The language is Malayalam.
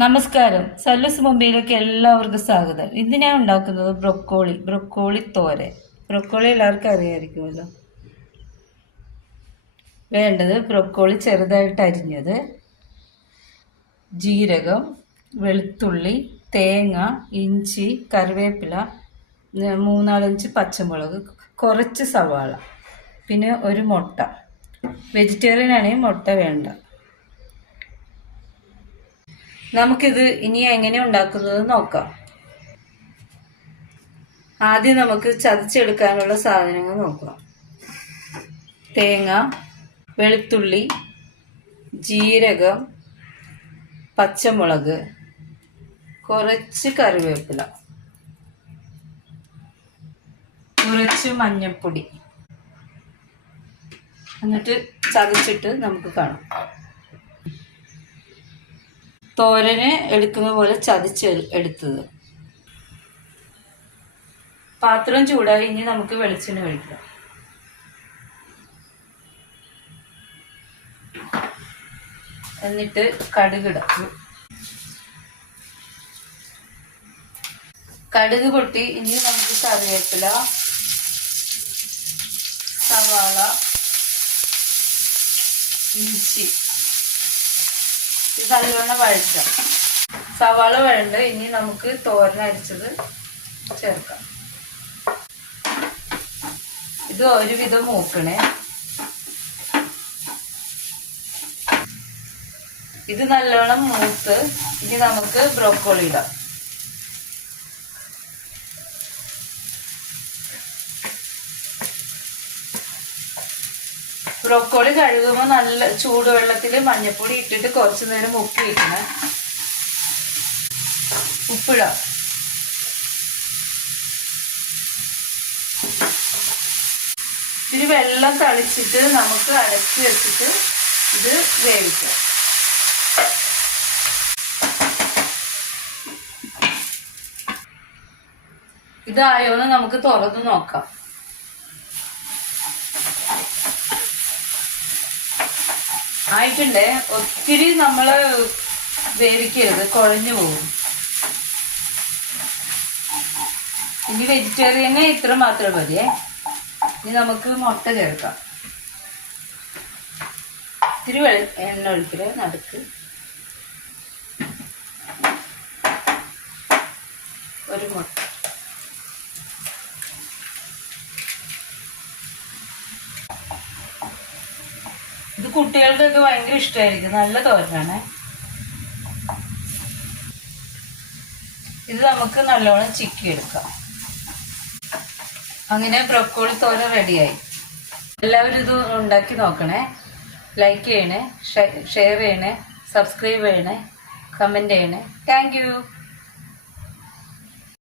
നമസ്കാരം. സല്ലൂസ് മുംബൈയിലേക്ക് എല്ലാവർക്കും സ്വാഗതം. ഇന്ന് ഞാൻ ഉണ്ടാക്കുന്നത് ബ്രൊക്കോളി തോരൻ. ബ്രൊക്കോളി എല്ലാവർക്കും അറിയാമായിരിക്കുമല്ലോ. വേണ്ടത് ബ്രൊക്കോളി ചെറുതായിട്ട് അരിഞ്ഞത്, ജീരകം, വെളുത്തുള്ളി, തേങ്ങ, ഇഞ്ചി, കറിവേപ്പില, 3-4 പച്ചമുളക്, കുറച്ച് സവാള, പിന്നെ ഒരു മുട്ട. വെജിറ്റേറിയൻ ആണെങ്കിൽ മുട്ട വേണ്ട. നമുക്കിത് ഇനി എങ്ങനെ ഉണ്ടാക്കുന്നത് നോക്കാം. ആദ്യം നമുക്ക് ചതച്ചെടുക്കാനുള്ള സാധനങ്ങൾ നോക്കാം. തേങ്ങ, വെളുത്തുള്ളി, ജീരകം, പച്ചമുളക്, കുറച്ച് കറിവേപ്പില, കുറച്ച് മഞ്ഞൾപ്പൊടി, എന്നിട്ട് ചതച്ചിട്ട് നമുക്ക് കാണാം. തോരന് എടുക്കുന്ന പോലെ എടുത്തത്. പാത്രം ചൂടായി. ഇനി നമുക്ക് വെളിച്ചെണ്ണ ഒഴിക്കാം. എന്നിട്ട് കടുകിടാം. കടുക് പൊട്ടി. ഇനി നമുക്ക് കറിവേപ്പില, സവാള, ഇഞ്ചി ഇത് നല്ലോണം വഴറ്റാം. സവാള വഴണ്ട്. ഇനി നമുക്ക് തോരൻ അരിച്ചത് ചേർക്കാം. ഇത് ഒരുവിധം മൂക്കണേ. ഇത് നല്ലോണം മൂത്ത്. ഇനി നമുക്ക് ബ്രോക്കോളി ഇടാം. ബ്രോക്കോളി കഴുകുമ്പോൾ നല്ല ചൂടുവെള്ളത്തിൽ മഞ്ഞൾപ്പൊടി ഇട്ടിട്ട് കുറച്ചു നേരം മുക്കി വെക്കണം. ഉപ്പിടാം. ഇത്തിരി വെള്ളം തളിച്ചിട്ട് നമുക്ക് അടച്ച് വെച്ചിട്ട് ഇത് വേവിക്കാം. ഇതായോന്ന് നമുക്ക് തുറന്ന് നോക്കാം. ആയിട്ടുണ്ട്. ഒത്തിരി നമ്മള് വേവിക്കരുത്, കുഴഞ്ഞു പോകും. ഇനി വെജിറ്റേറിയന് ഇത്ര മാത്രം മതിയേ. ഇനി നമുക്ക് മുട്ട ചേർക്കാം. ഇത്തിരി എണ്ണ ഒഴിക്കല് നടുക്ക്. ഒരു മുട്ട. ഇത് കുട്ടികൾക്കൊക്കെ ഭയങ്കര ഇഷ്ടമായിരിക്കും. നല്ല തോരനാണ്. ഇത് നമുക്ക് നല്ലോണം ചിക്കി എടുക്കാം. അങ്ങനെ ബ്രൊക്കോളി തോരൻ റെഡിയായി. എല്ലാവരും ഇത് ഉണ്ടാക്കി നോക്കണേ. ലൈക്ക് ചെയ്യണേ, ഷെയർ ചെയ്യണേ, സബ്സ്ക്രൈബ് ചെയ്യണേ, കമൻറ്റ് ചെയ്യണേ. Thank you.